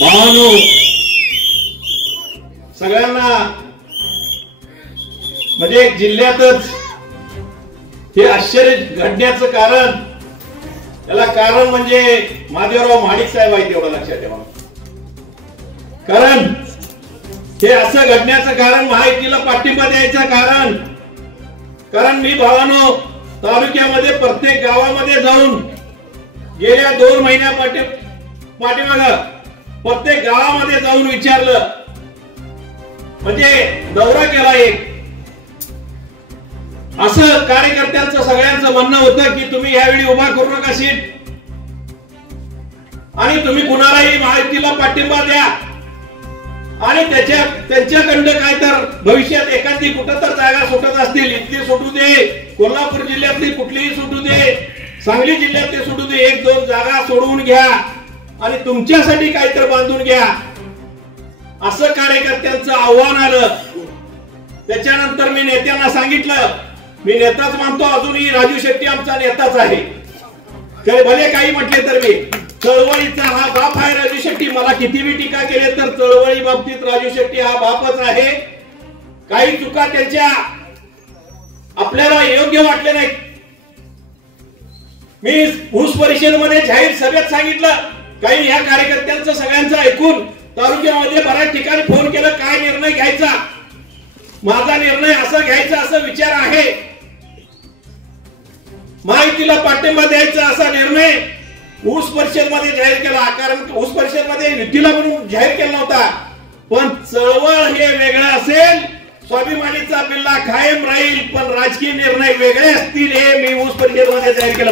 भावांनो, सगळ्यांना म्हणजे जिल्ह्यातच हे आश्चर्य घडण्याचं कारण, त्याला कारण म्हणजे महादेवराव महाडिक साहेब आहेत, एवढं लक्षात ठेवा. कारण हे असं घडण्याचं कारण, महायुतीला पाठिंबा द्यायचं कारण मी भावानो तालुक्यामध्ये प्रत्येक गावामध्ये जाऊन गेल्या 2 महिन्या पाठीमाग प्रत्येक गावामध्ये जाऊन विचारलं, म्हणजे दौरा केला. एक असं कार्यकर्त्यांचं सगळ्यांचं म्हणणं होतं की तुम्ही यावेळी उभा करू नका सीट, आणि तुम्ही कुणालाही महायुतीला पाठिंबा द्या, आणि त्यांच्याकडनं काय तर भविष्यात एखादी कुठं तर जागा सुटत असतील, इथली सुटू दे, कोल्हापूर जिल्ह्यातली कुठलीही सुटू दे, सांगली जिल्ह्यातली सुटू दे, 1-2 जागा सोडवून घ्या आणि तुमच्यासाठी काय तर बांधून घ्या, असं कार्यकर्त्यांचं आव्हान आलं. त्याच्यानंतर मी नेत्यांना सांगितलं, मी नेताच मानतो, अजूनही राजू शेट्टी आमचा नेताच आहे, तर भले काही म्हटले तर मी चळवळीचा हा बाप आहे राजू शेट्टी. मला कितीही टीका केली तर चळवळी बाबतीत राजू शेट्टी हा बापच आहे. काही चुका त्यांच्या आपल्याला योग्य वाटले नाहीत. मी ऊस परिषदेमध्ये जाहीर सभेत सांगितलं, काही या कार्यकर्त्यांचं सगळ्यांचं ऐकून तालुक्यामध्ये बऱ्याच ठिकाणी फोन केलं, काय निर्णय घ्यायचा, माझा निर्णय असा घ्यायचा असा विचार आहे, महायुतीला पाठिंबा द्यायचा असा निर्णय ऊस परिषदेमध्ये जाहीर केला. कारण ऊस परिषदेमध्ये युतीला म्हणून जाहीर केला नव्हता, पण चळवळ हे वेगळं असेल, स्वाभिमानीचा बिल्ला कायम राहील, पण राजकीय निर्णय वेगळे असतील, हे मी ऊस परिषदेमध्ये जाहीर केलं.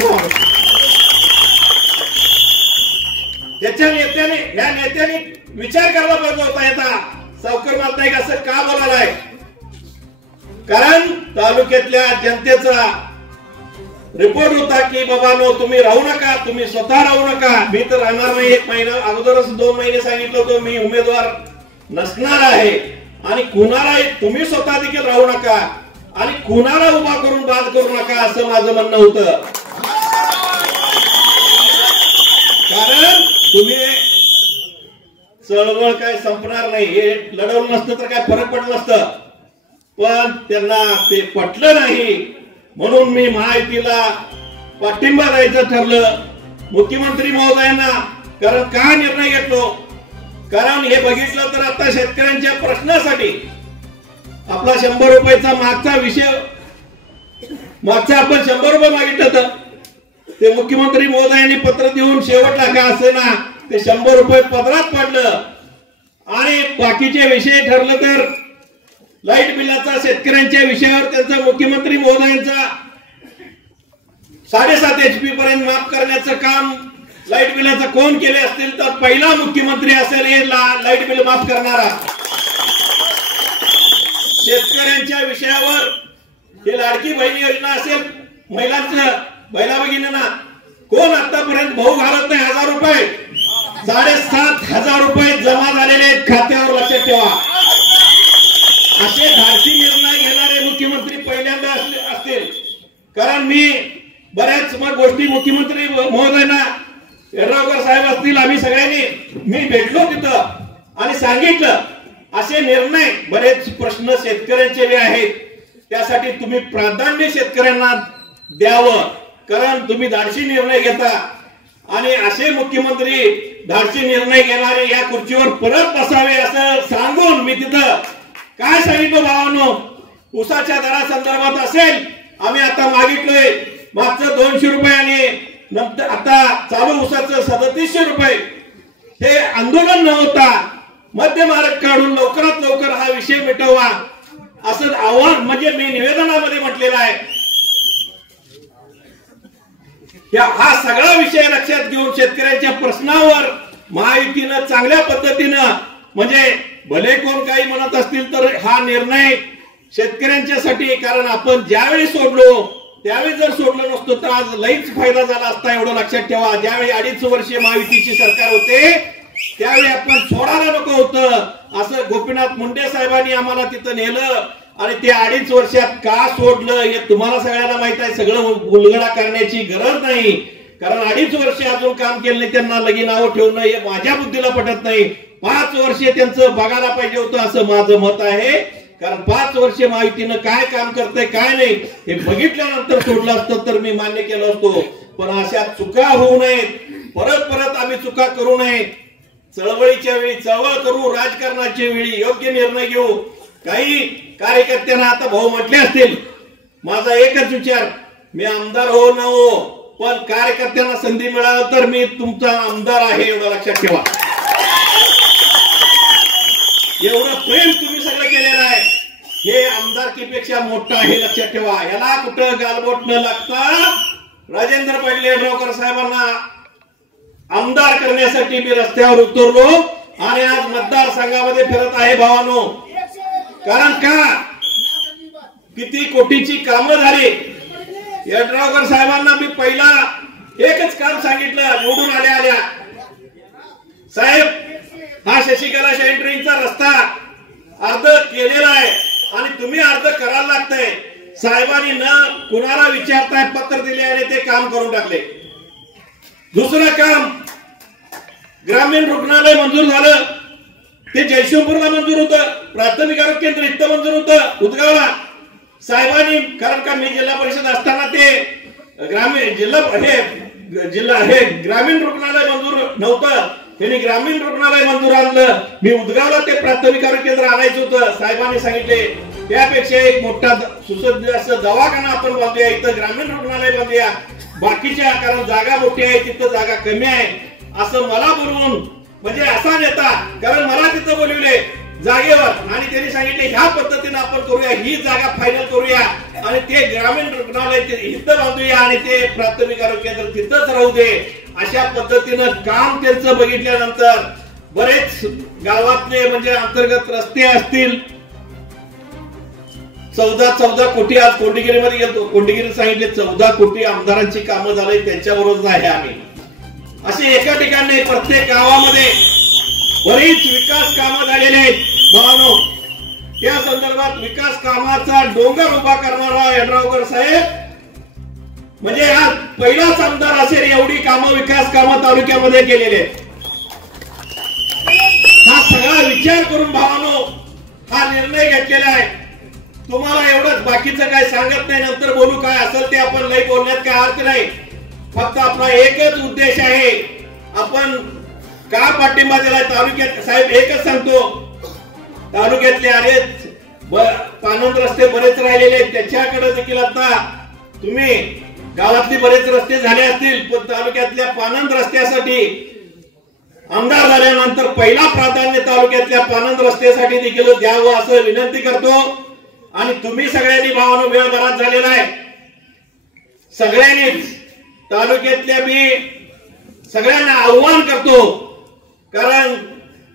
त्याच्या नेत्याने विचार करायला पाहिजे होता, येता सावकर मालनाईक असं का बोलायलाय. कारण तालुक्यातल्या जनतेचा रिपोर्ट होता की बाबांनो तुम्ही राहू नका, तुम्ही स्वतः राहू नका. मी तर राहणार नाही, 1 महिना अगोदरच 2 महिने सांगितलं होतं मी उमेदवार नसणार आहे, आणि कुणाला तुम्ही स्वतः देखील राहू नका आणि कुणाला उभा करून बाद करू नका, असं माझं म्हणणं होतं. कारण तुम्ही चळवळ काय संपणार नाही, हे लढवलं नसतं तर काय फरक पडलं नसतं, पण त्यांना ते पटलं नाही, म्हणून मी महायुतीला पाठिंबा द्यायचं ठरलं. मुख्यमंत्री महोदयांना कारण का निर्णय घेतलो, कारण हे बघितलं तर आता शेतकऱ्यांच्या प्रश्नासाठी आपला 100 रुपयाचा मागचा विषय, मागचा आपण 100 रुपये मागितलं होतं, ते मुख्यमंत्री महोदयांनी पत्र देऊन शेवटला का असे ना ते 100 रुपये पदरात पडलं. आणि बाकीचे विषय ठरलं तर लाईट बिलाचा शेतकऱ्यांच्या विषयावर त्यांचा मुख्यमंत्री महोदयांचा 7.5 HP पर्यंत माफ करण्याचं काम लाईट बिलाचं कोण केले असतील तर पहिला मुख्यमंत्री असेल हे लाईट बिल माफ करणारा. शेतकऱ्यांच्या विषयावर हे लाडकी बहीण योजना असेल, महिलांचं बहिला भगिनींना कोण आतापर्यंत भाऊ घालत नाही. 1000 रुपये 7,500 रुपये जमा झालेले खात्यावर, लक्षात ठेवा. असे धाडसी निर्णय घेणारे मुख्यमंत्री पहिल्यांदा असतील. कारण मी बऱ्याच गोष्टी मुख्यमंत्री महोदयांना, यड्रावकर साहेब असतील, आम्ही सगळ्यांनी मी भेटलो तिथं आणि सांगितलं असे निर्णय, बरेच प्रश्न शेतकऱ्यांचे आहेत, त्यासाठी तुम्ही प्राधान्य शेतकऱ्यांना द्यावं, कारण तुम्ही धाडसी निर्णय घेता. आणि असे मुख्यमंत्री धाडसी निर्णय घेणारे या खुर्चीवर परत बसावे असं सांगून मी तिथं काय सांगितलं, भावांनो ऊसाच्या दरासंदर्भात असेल, आम्ही आता मागितलोय मागचं 200 रुपये आणि नंतर आता चालू ऊसाचं 3700 रुपये, हे आंदोलन न होता मध्य मार्ग काढून लवकरात लवकर हा विषय मिटवा असं आव्हान म्हणजे मी निवेदनामध्ये म्हटलेलं आहे. हा सगळा विषय लक्षात घेऊन शेतकऱ्यांच्या प्रश्नावर महायुतीनं चांगल्या पद्धतीनं, म्हणजे भले कोण काही म्हणत असतील तर हा निर्णय शेतकऱ्यांच्यासाठी, कारण आपण ज्यावेळी सोडलो त्यावेळी जर सोडलं नसतो तर आज लईच फायदा झाला असता, एवढं लक्षात ठेवा. ज्यावेळी 2.5 वर्षे महायुतीची सरकार होते त्यावेळी आपण सोडायला नको होतं असं गोपीनाथ मुंडे साहेबांनी आम्हाला तिथं नेलं, आणि ते 2.5 वर्षात का सोडलं हे तुम्हाला सगळ्यांना माहित आहे. सगळं उलगडा करण्याची गरज नाही. कारण 2.5 वर्ष अजून काम केलं नाही, त्यांना लगीन नाव ठेवणं हे माझ्या बुद्धीला पटत नाही. 5 वर्ष त्यांचं बघायला पाहिजे होतं असं माझं मत आहे. कारण 5 वर्ष महायुतीनं काय काम करतंय काय नाही हे बघितल्यानंतर सोडलं असतं तर मी मान्य केलं असतो. पण अशा चुका होऊ नयेत, परत परत आम्ही चुका करू नये. चळवळीच्या वेळी चळवळ करू, राजकारणाच्या वेळी योग्य निर्णय घेऊ. काही कार्यकर्त्यांना आता भाऊ म्हटले असतील, माझा एकच विचार, मी आमदार हो न हो पण कार्यकर्त्यांना संधी मिळाली तर मी तुमचा आमदार आहे एवढं लक्षात ठेवा. एवढं प्रेम तुम्ही सगळं केलेलं आहे हे आमदारकीपेक्षा मोठं आहे लक्षात ठेवा. याला कुठं गालबोट न लागता राजेंद्र पाटील यड्रावकर साहेबांना आमदार करण्यासाठी मी रस्त्यावर उतरलो आणि आज मतदारसंघामध्ये फिरत आहे भावानो. कारण का किती कोटीची कामं झाली. यड्रावकर साहेबांना मी पहिला एकच काम सांगितलं निवडून आल्या साहेब, हा शशिकला शेंट्रींचा रस्ता अर्ध केलेला आहे आणि तुम्ही अर्ध करायला लागतंय. साहेबांनी न कुणाला विचारताय पत्र दिले आणि ते काम करून टाकले. दुसरं काम, ग्रामीण रुग्णालय मंजूर झालं, ते जयशिंगपूरला मंजूर होतं, प्राथमिक आरोग्य केंद्र इथं मंजूर होतं उदगावला. साहेबांनी, कारण का मी जिल्हा परिषद असताना ते जिल्हा ग्रामीण रुग्णालय मंजूर नव्हतं, त्यांनी ग्रामीण रुग्णालय मंजूर आणलं. मी उदगावला ते प्राथमिक आरोग्य केंद्र आणायचं होतं. साहेबांनी सांगितले त्यापेक्षा एक मोठा सुसज्ज असं दवाखाना आपण बांधूया, इथं ग्रामीण रुग्णालय बांधूया. बाकीच्या, कारण जागा मोठी आहे तिथं जागा कमी आहे असं मला बोलवून, म्हणजे असा नेता, कारण मला तिथं बोलवले जागेवर आणि त्यांनी सांगितले ह्या पद्धतीने आपण करूया, ही जागा फायनल करूया आणि ते ग्रामीण रुग्णालय इथं बांधूया आणि ते प्राथमिक आरोग्य केंद्र तिथंच राहू दे. अशा पद्धतीनं काम त्यांचं बघितल्यानंतर बरेच गावातले म्हणजे अंतर्गत रस्ते असतील, 14 कोटी. आज कोंडगिरीमध्ये गेलो, कोंडगिरी सांगितले 14 कोटी आमदारांची कामं झाली, त्यांच्याबरोबर आहे आम्ही. असे एका ठिकाणी प्रत्येक गावामध्ये बरीच विकास कामं झालेली आहेत भावानो. त्या संदर्भात विकास कामाचा डोंगर उभा करणारा यड्रावकर साहेब म्हणजे आज पहिलाच आमदार असेल एवढी कामं, विकास कामं तालुक्यामध्ये केलेले. हा सगळा विचार करून भावानो हा निर्णय घेतलेला आहे. तुम्हाला एवढंच, बाकीचं काय सांगत नाही, नंतर बोलू, काय असेल ते आपण लई बोलण्यात काय अर्थ नाही. फक्त आपला एकच उद्देश आहे, आपण का पाठिंबा दिला तालुक्यात. साहेब एकच सांगतो, तालुक्यातले आलेच पानंद रस्ते बरेच राहिलेले आहेत, त्याच्याकडे देखील आता तुम्ही गावातले बरेच रस्ते झाले असतील, पण तालुक्यातल्या पानंद रस्त्यासाठी आमदार झाल्यानंतर पहिला प्राधान्य तालुक्यातल्या पानंद रस्त्यासाठी देखील द्यावं असं विनंती करतो. आणि तुम्ही सगळ्यांनी भावानो वेळ बराच झालेला आहे, सगळ्यांनीच तालुक्यातल्या मी सगळ्यांना आव्हान करतो, कारण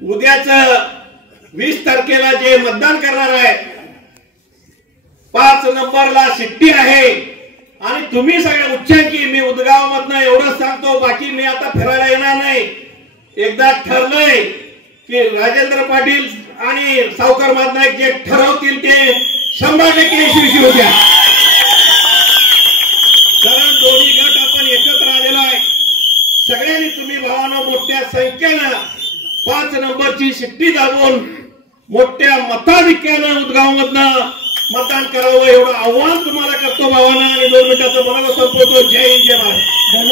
उद्याच 20 तारखेला जे मतदान करणार आहे 5 नंबरला शिट्टी आहे आणि तुम्ही सगळे उच्चांकी, मी उदगाव मधनं एवढंच सांगतो, बाकी मी आता फिरायला येणार नाही. एकदा ठरलंय की राजेंद्र पाटील आणि सावकार महानायक जे ठरवतील ते 100% यशस्वी होत्या. कारण दोन्ही गट आपण एकत्र आलेलो आहे. सगळ्यांनी तुम्ही भावांनो मोठ्या संख्येनं 5 नंबरची शिट्टी दाबून मोठ्या मताधिक्यानं उदगाव मधनं मतदान करावं एवढं आव्हान तुम्हाला करतो भावांना. आणि 2 मिनिटाचं मला संपवतो. जय हिंद, जय भारत.